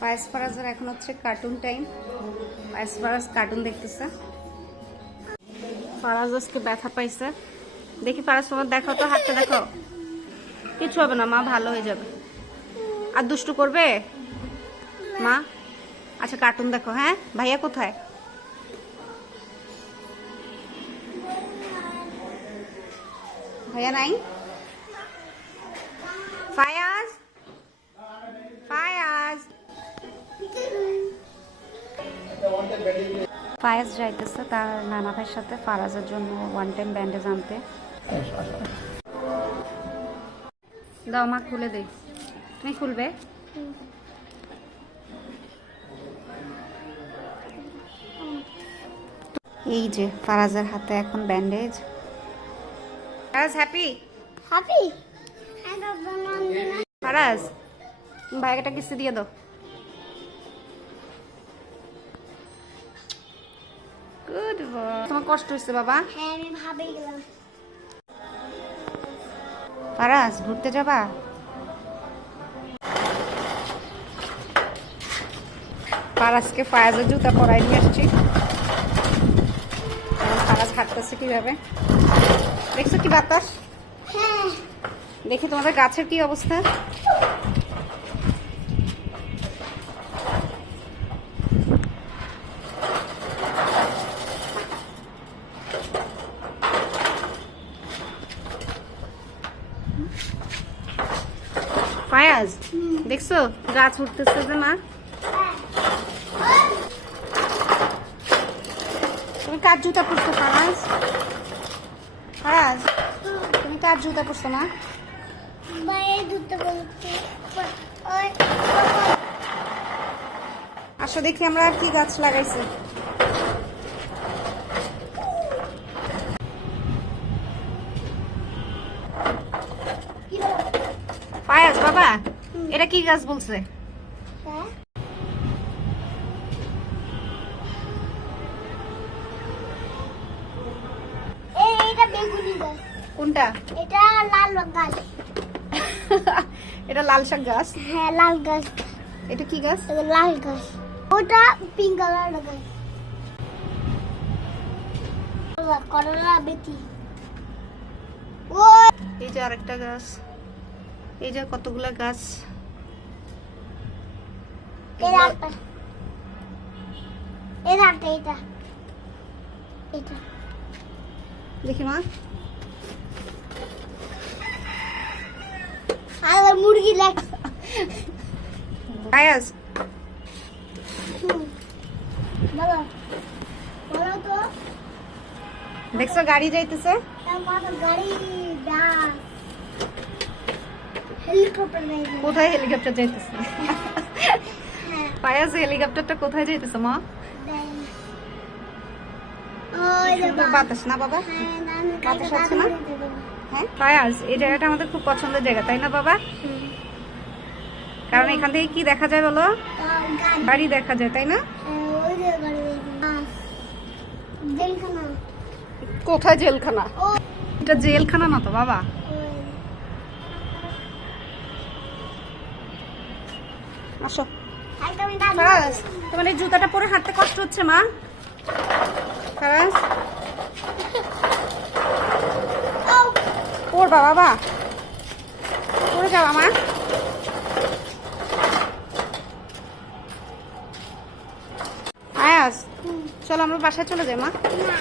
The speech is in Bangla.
ফায়েজ ফারাজের এখন হচ্ছে কার্টুন টাইম। ফায়েজ ফারাজ কার্টুন দেখতেছে। ফারাজ আজকে ব্যথা পাইছে। দেখি ফারাজ, তোমার দেখো তো, হাতটা দেখো। কিছু হবে না মা, ভালো হয়ে যাবে। আর দুষ্টু করবে মা? আচ্ছা কার্টুন দেখো। হ্যাঁ, ভাইয়া কোথায়? ভাইয়া নাই? ফায়াজ, ফায়াজ, ফায়াজ যাইতেছে তার নানা ভাইয়ের সাথে ফারাজের জন্য ওয়ান টাইম ব্যান্ডেজ আনতে। দাও মা, খুলে দেই। তুমি খুলবে? এই যে ফারাজের হাতে এখন bandage. Faraz happy? Happy? Faraz, ভাইকে একটা কিস্তি দিয়ে দাও। Good boy. তোমার কষ্ট হচ্ছে বাবা? হ্যাঁ, আমি ভাবে গেলাম। ফারাজ, ঘুরতে যাবা? ফারাজকে ফায়াজের জুতা পরাই নিয়ে আসছি। ফারাজ হাঁটতেছে কিভাবে দেখছো? কি বাতাস! হ্যাঁ। দেখি তোমাদের গাছের কি অবস্থা। ফায়াজ দেখছো গাছ উঠতেছে যে মা? তুমি কার জুতা পরছো ফারাজ? ফারাজ, তুমি কার জুতা পরছো মা? বাইরে দুটো বলতে ওই আসো দেখি আমরা আর কি গাছ লাগাইছি। ফায়াজ বাবা, এটা কি গাছ বলছে? হ্যাঁ, এটা বেগুনি গাছ। কোনটা? এটা লাল গাছ। এটা লাল শাক গাছ। হ্যাঁ, লাল গাছ। এটা কি গাছ? এটা লাল গাছ। ওটা পিঙ্ক কালার গাছ। করলা বেটি। ও এই যে আরেকটা গাছ। এই যে কতগুলা গাছ। এটা এটা এটা এটা দেখি মা। আর মুরগি লাগ। ফায়াজ, বলো বলো তো। দেখছো গাড়ি যাইতেছে? আমার গাড়ি ডাক হেলিকপ্টার নাই। কোথায় হেলিকপ্টার যাইতেছে? হ্যাঁ, ফায়াজ, হেলিকপ্টারটা কোথায় যাইতেছে মা? ওই যে সুন্দর বাতাস না বাবা? হ্যাঁ, আমি বাতাস কালকে হচ্ছে না? দাদু বাড়িতে যাবো। হ্যাঁ ফায়াজ, এই জায়গাটা আমাদের খুব পছন্দের জায়গা, তাই না বাবা? কারণ এখান থেকে কি দেখা যায় বলো? গাড়ি। বাড়ি দেখা যায়, তাই না? ওই যে গাড়ি জেলখানা। কোথায় জেলখানা? ও এটা জেলখানা না তো বাবা। আসো। কালকে আমি দাদু ফারাজ, তোমার এই জুতাটা পরে হাঁটতে কষ্ট হচ্ছে মা? ফারাজ, পরবা বাবা, পরে যাও মা। ফায়াজ, চলো আমরা বাসায় চলে যাই মা। না